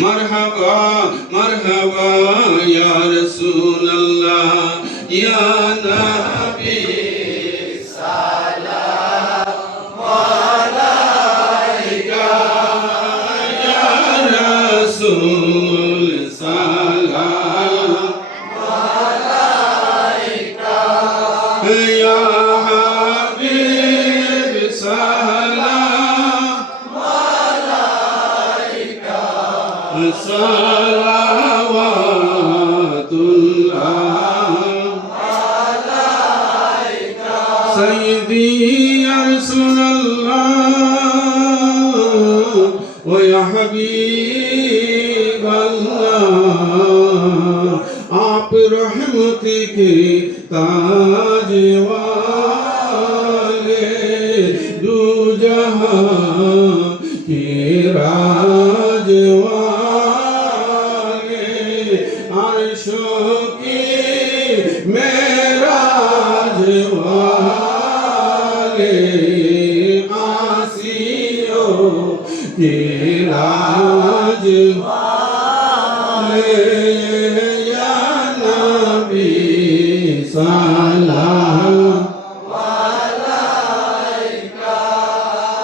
مرحبا مرحبا يا رسول الله يا صلوات عليك سيدي يا رسول الله ويا حبيب الله آپ رحمتی کے تاج والے دو جہاں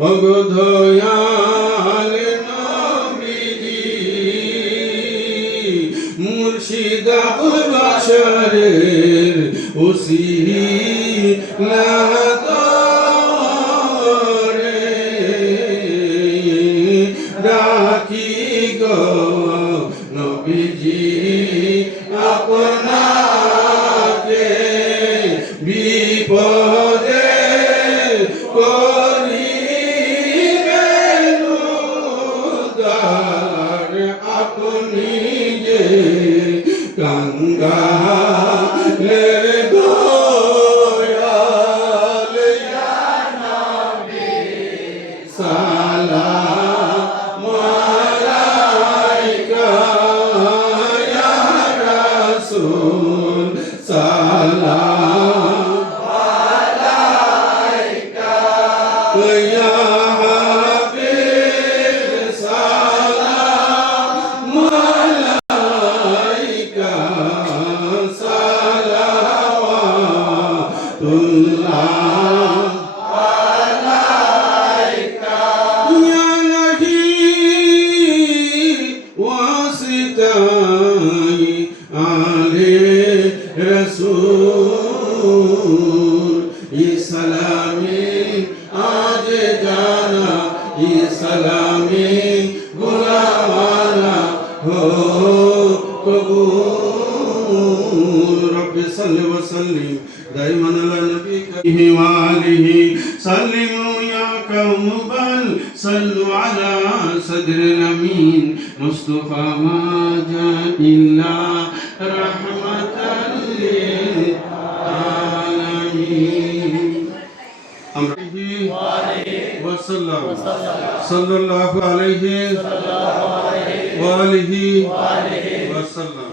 ওগো দয়াল নবীজি মুর্শিদাপুর বাসারের ওসি লাতরে ডাকি গো নবীজি আপনা صدر الأمين مصطفى ما جاء إلا رحمة للعالمين وسلم صلى الله عليه وآله وسلم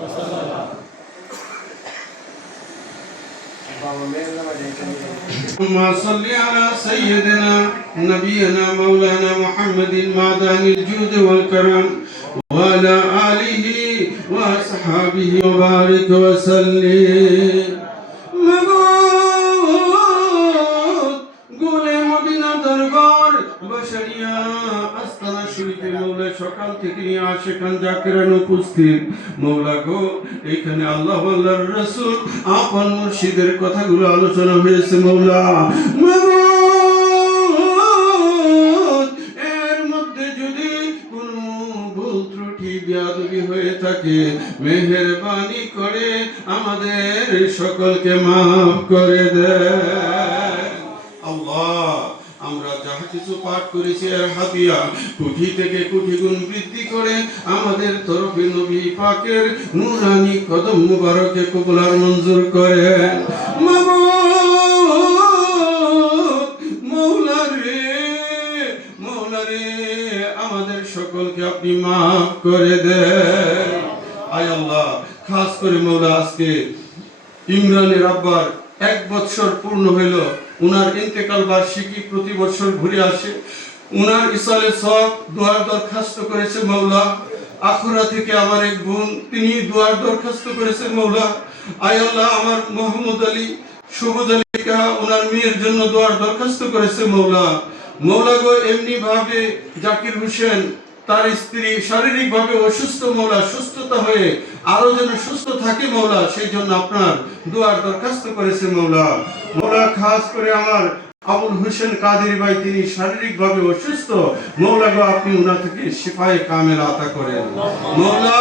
اللهم صل على سيدنا نبينا مولانا محمد معدن الجود والكرم وعلى آله وأصحابه وبارك وسلم مبعوث গুলে মদিনা দরবার বশরিয়া আস্তানা শরীফের মৌলা সকাল থেকে নিয়ে আশেখান জাকিরান উপস্থিত মৌলা গো এখানে আল্লাহ আল্লাহর রাসূল আপন মুর্শিদের কথাগুলো আলোচনা হয়েছে মৌলা মেহেরবানি করে আমাদের সকলকে মাফ করে দেয় আমরা কিছু পাঠ করেছি আর হাতিয়া কুঠি থেকে কুঠি গুণ বৃদ্ধি করে আমাদের তরফে নবী পাকের নুরানি কদম মুবারকে কবুলার মঞ্জুর আমাদের সকলকে আপনি মাফ করে দেন। করে মৌলা আজকে ইমরানের আব্বার এক বছর পূর্ণ হইল। উনার ইন্তেকাল বার্ষিকী প্রতি বছর ঘুরে আসে। উনার ইসালে সব দোয়ার দরখাস্ত করেছে মৌলা। আখুরা থেকে আমার এক বোন, তিনি দোয়ার দরখাস্ত করেছেন মৌলা। আয় আল্লাহ, আমার মোহাম্মদ আলী, সবুজ আলী কাহা ওনার মেয়ের জন্য দোয়ার দরখাস্ত করেছে মৌলা। মৌলা গো, এমনি ভাবে জাকির হোসেন তার স্ত্রী শারীরিক ভাবে অসুস্থ মৌলা সুস্থতা হয়ে আরও যেন সুস্থ থাকে মৌলা, সেই জন্য আপনার দুয়ার দরখাস্ত করেছে মৌলা। মৌলা, খাস করে আমার আবুল হোসেন কাদের ভাই, তিনি শারীরিক ভাবে অসুস্থ। মৌলা গো, আপনি ওনা থেকে শিফায়ে কামেল আতা করেন। মৌলা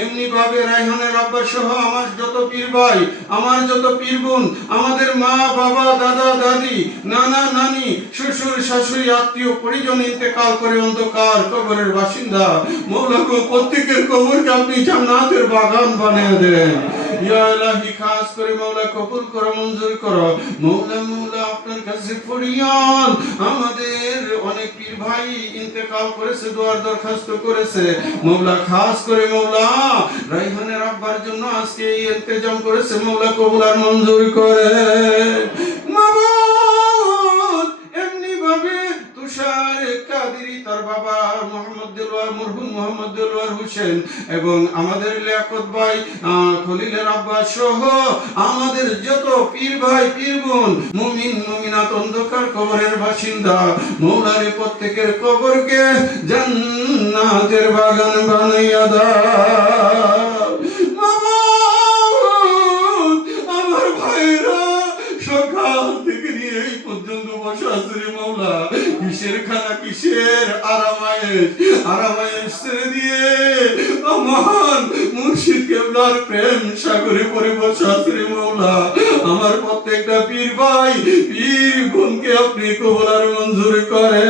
এমনি ভাবে রায়হানের আব্বা সহ আমার যত পীর ভাই, আমার যত পীর বোন, আমাদের মা, বাবা, দাদা, দাদি, নানা, নানি, শ্বশুর, শাশুড়ি, আত্মীয় পরিজন ইন্তেকাল করে অন্ধকার কবরের বাসিন্দা। মৌলা গো, প্রত্যেকের কবরকে আপনি জান্নাতের বাগান বানিয়ে দেন। ইয়া ইলাহি, খাস করে মৌলা, কবুল করো, মঞ্জুর করো। মৌলা মৌলা, আপনার কাছে ফরিয়াদ আমাদের অনেক পীর ভাই ইন্তেকাল করেছে, দোয়ার দরখাস্ত করেছে। মৌলা খাস করে মৌলা রাইহানের আব্বার জন্য আজকে এই ইন্তেজাম করেছে। মৌলা কবুল আর মঞ্জুর করে মাবুদ এমনি ভাবে তুষার কাদিরি তার বাবা মোহাম্মদ দিলওয়ার মরহুম মোহাম্মদ হোসেন এবং আমাদের লিয়াকত ভাই খলিলের আব্বা সহ আমাদের যত পীর ভাই পীর বোন মুমিন মুমিনাত অন্ধকার কবরের বাসিন্দা মৌলারে প্রত্যেকের কবরকে জান্নাতের বাগান বানাইয়া দাও। মাবুদ, আমার ভাইরা সকাল থেকে নিয়ে এই পর্যন্ত বসে আছে রে মৌলা কিসের খানা কিসের আরামায়েশ আরামায়েশ ছেড়ে দিয়ে আমার মুর্শিদ কেবলার প্রেম সাগরে পরে বসা শ্রী মৌলা আমার প্রত্যেকটা পীর ভাই, পীর বোনকে আপনি কবলার মঞ্জুর করে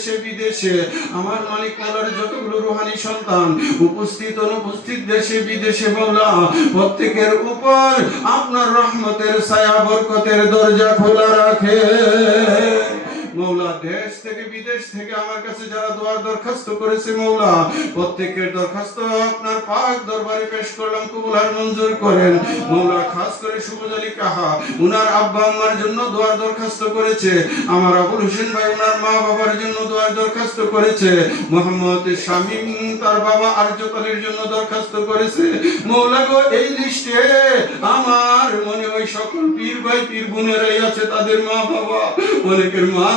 দেশে, বিদেশে, আমার মালিক মৌলার যতগুলো রুহানি সন্তান উপস্থিত, অনুপস্থিত দেশে, বিদেশে বলা প্রত্যেকের উপর আপনার রহমতের ছায়া, বরকতের দরজা খোলা রাখে। মৌলা দেশ থেকে বিদেশ থেকে আমার কাছে যারা দোয়ার দরখাস্ত করেছে মৌলা, প্রত্যেকের দরখাস্ত আপনার পাক দরবারে পেশ করলাম, কবুল আর মঞ্জুর করেন। মৌলা, খাস করে সুবজ কাহা, উনার আব্বা আম্মার জন্য দোয়ার দরখাস্ত করেছে। আমার আবুল হোসেন ভাই, উনার মা বাবার জন্য দোয়ার দরখাস্ত করেছে। মোহাম্মদ শামীম, তার বাবা আর্যত আলীর জন্য দরখাস্ত করেছে। মৌলা গো, এই লিস্টে আমার মনে ওই সকল পীর ভাই, পীর বোনেরাই আছে তাদের মা বাবা অনেকের মা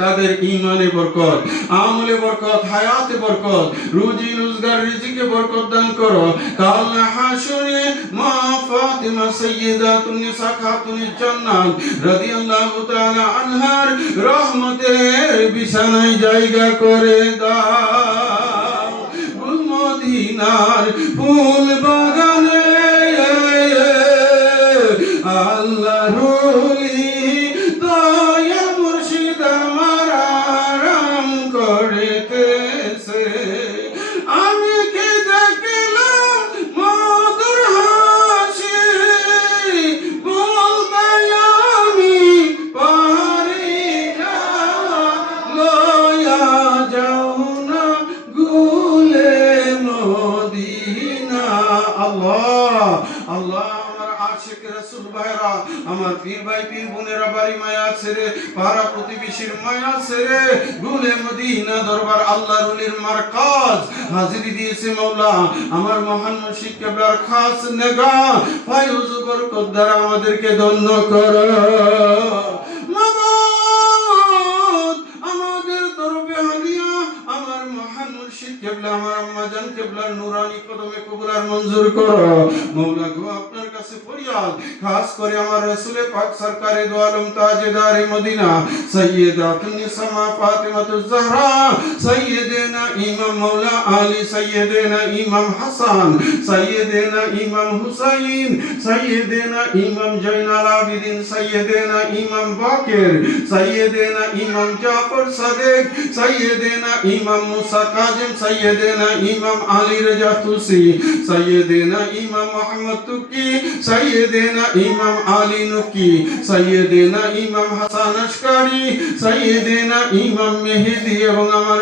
তাদের ইমানে বরকত, আমলে বরকত, হায়াতে বরকত, রুজি রোজগার, রিজিকে বরকত দান করো। কাল মা ফাতিমা জান্নাত, রাদিয়াল্লাহু তাআলা আনহার রহমতের বিছানায় জায়গা করে দাও। মদিনার ফুল বাগানে, আল্লাহ রুলি প্রতিবেশীর মায়া ছেড়ে গুলে মদিনা দরবার আল্লাহ রুলির মার্কাজ হাজিরি দিয়েছে মাওলা। আমার মহান মুর্শিদ কেবলার খাস নেগা ফায়ুজ বরকত দ্বারা আমাদেরকে ধন্য করো। আমার আম্মা জান কেবলার নুরানি কদমে কবুলার মঞ্জুর করো। মৌলা গো, আপনার কাছে ফরিয়াদ খাস করে আমার রাসূলে পাক সরকারে দোয়ালম তাজেদারে মদিনা। সাইয়্যিদাতুন নিসা মা ফাতিমাতুজ জাহরা। সাইয়্যিদিনা ইমাম মাওলা আলী সাইয়্যিদিনা ইমাম হাসান সাইয়্যিদিনা ইমাম হুসাইন সাইয়্যিদিনা ইমাম জয়নাল আবিদিন সাইয়্যিদিনা ইমাম বাকের সাইয়্যিদিনা ইমাম জাফর সাদেক সাইয়্যিদিনা ইমাম মুসা কাজিম সাইয়্যিদিনা ইমাম আলী রাজা তুসি সাইয়্যিদিনা ইমাম মোহাম্মদ তুকি সাইয়্যিদিনা ইমাম আলী নুকি সাইয়্যিদিনা ইমাম হাসান আশকারি সাইয়্যিদিনা ইমাম মেহেদি এবং আমার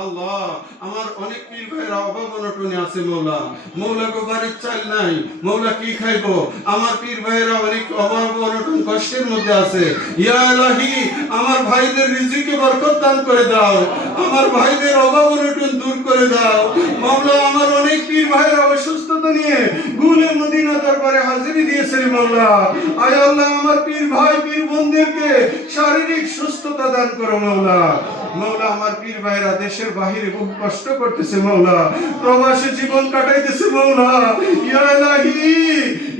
আল্লাহ, আমার অনেক পীর অভাব অনটনে আছে মৌলা। মৌলা গো বাড়ির চাল নাই, মৌলা কি খাইবো? আমার পীর ভাইরা অনেক অভাব অনটন কষ্টের মধ্যে আছে। ইয়া এলাহি আমার ভাইদের রিজিকে বরকত দান করে দাও। আমার ভাইদের অভাব অনটন দূর করে দাও। মাওলা আমার অনেক পীর ভাইরা অসুস্থতা নিয়ে গুলে মদিনা দরবারে হাজিরি দিয়েছে রে মাওলা আয় আল্লাহ, আমার পীর ভাই, পীর বোনদেরকে শারীরিক সুস্থতা দান করো মাওলা। মাওলা, আমার পীর ভাইরা দেশের বাহিরে খুব কষ্ট করতেছে মাওলা। প্রবাসে জীবন কাটাইতেছে মাওলা। ইয়া ইলাহি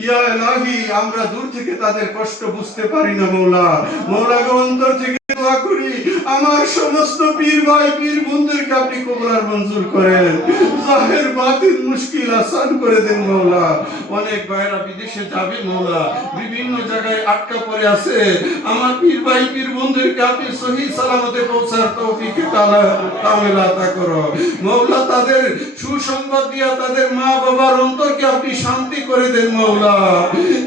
ইয়া ইলাহি, আমরা দূর থেকে তাদের কষ্ট বুঝতে পারি না মাওলা। মাওলা অন্তর থেকে দোয়া করি, আমার সমস্ত পীর ভাই, পীর বন্ধুদেরকে আপনি কবুলার মঞ্জুর করেন। জাহের, বাতিল, মুশকিল আসান করে দেন মাওলা। অনেক ভাইরা বিদেশে যাবে মাওলা বিভিন্ন জায়গায় আটকা পড়ে আছে। আমার পীর ভাই, পীর বন্ধুদেরকে আপনি সহি সালামতে পৌঁছার তৌফিক আতা করো। মাওলা তাদের সুসংবাদ দিয়া তাদের মা বাবার অন্তরকে আপনি শান্তি করে দেন মৌলা।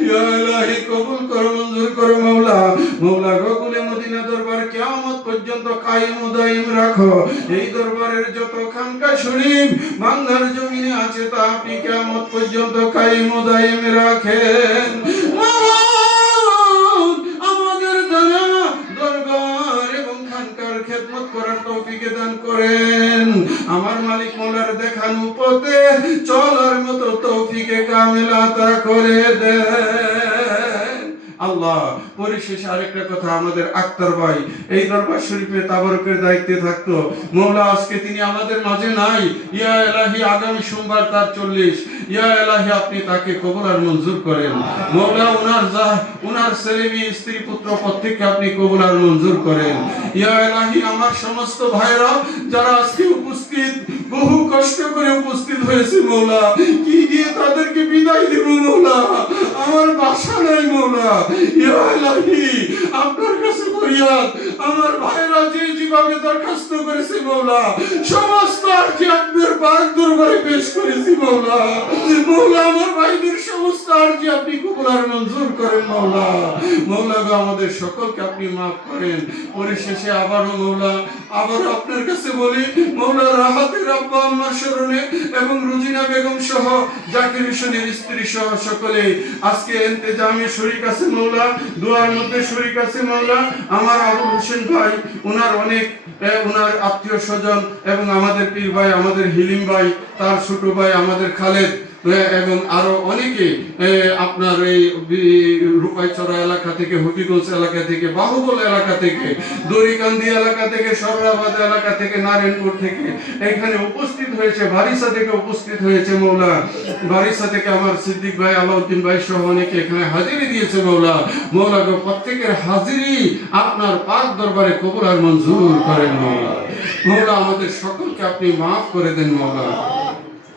ইয়া ইলাহি কবুল করো, মঞ্জুর করো মাওলা মাওলা গকুলে মদিনা দরবার কিয়ামত পর্যন্ত কায়েম রাখো। এই দরবারের যত খানকা শরীফ জমিনে আছে, তা আপনি কিয়ামত পর্যন্ত কায়েম রাখেন। আমাদের দ্বারা দরবার এবং খানকার খেদমত করার তৌফিকে দান করেন। আমার মালিক মোলার দেখানো পথে চলার মতো তৌফিকে কামিল আতা করে দেন। আল্লাহ পরিশেষে আরেকটা কথা, আমাদের আক্তার ভাই, এই দরবার শরীফে তাবারকের দায়িত্বে থাকতো। মৌলা, আজকে তিনি আমাদের মাঝে নাই। ইয়া এলাহি, আগামী সোমবার তার চল্লিশ। ইয়া এলাহি, আপনি তাকে কবুল আর মঞ্জুর করেন। মৌলা, উনার যা, উনার ছেলে মেয়ে স্ত্রী পুত্র প্রত্যেককে আপনি কবুল আর মঞ্জুর করেন। ইয়া এলাহি, আমার সমস্ত ভাইরা যারা আজকে উপস্থিত বহু কষ্ট করে উপস্থিত হয়েছে মৌলা। কি দিয়ে তাদেরকে বিদায় দেব মৌলা? আমার বাসা নাই মৌলা। আপনার কাছে ফরিয়াদ। আমার ভাইরা আমাদের সকলকে আপনি মাফ করেন। পরিশেষে আবারও মৌলা, আবারও আপনার কাছে বলি, মৌলা রাহাতের আব্বা আম্মার স্মরণে এবং রুজিনা বেগম সহ জাকির হোসেনের স্ত্রী সহ সকলে, আজকে এন্তেজামে শরীক আছে মৌলা, দোয়ার মধ্যে শরীক আছে মৌলা, আমার আবুল হোসেন ভাই ওনার অনেক ওনার আত্মীয় স্বজন এবং আমাদের পীর ভাই, আমাদের হিলিম ভাই, তার ছোট ভাই, আমাদের খালেদ। এবং আরও অনেকে আপনার এই রূপাইচড়া এলাকা থেকে হবিগঞ্জ এলাকা থেকে, বাহুবল এলাকা থেকে, দড়িকান্দি এলাকা থেকে, সরলাবাদ এলাকা থেকে, নারায়ণপুর থেকে, এখানে উপস্থিত হয়েছে বারিসা থেকে উপস্থিত হয়েছে মৌলা। বারিসা থেকে আমার সিদ্দিক ভাই, আলাউদ্দিন ভাই সহ অনেকে এখানে হাজিরি দিয়েছে মৌলা। মৌলা গো, প্রত্যেকের হাজিরি আপনার পাক দরবারে কবুল আর মঞ্জুর করেন মৌলা। মৌলা, আমাদের সকলকে আপনি মাফ করে দেন মৌলা।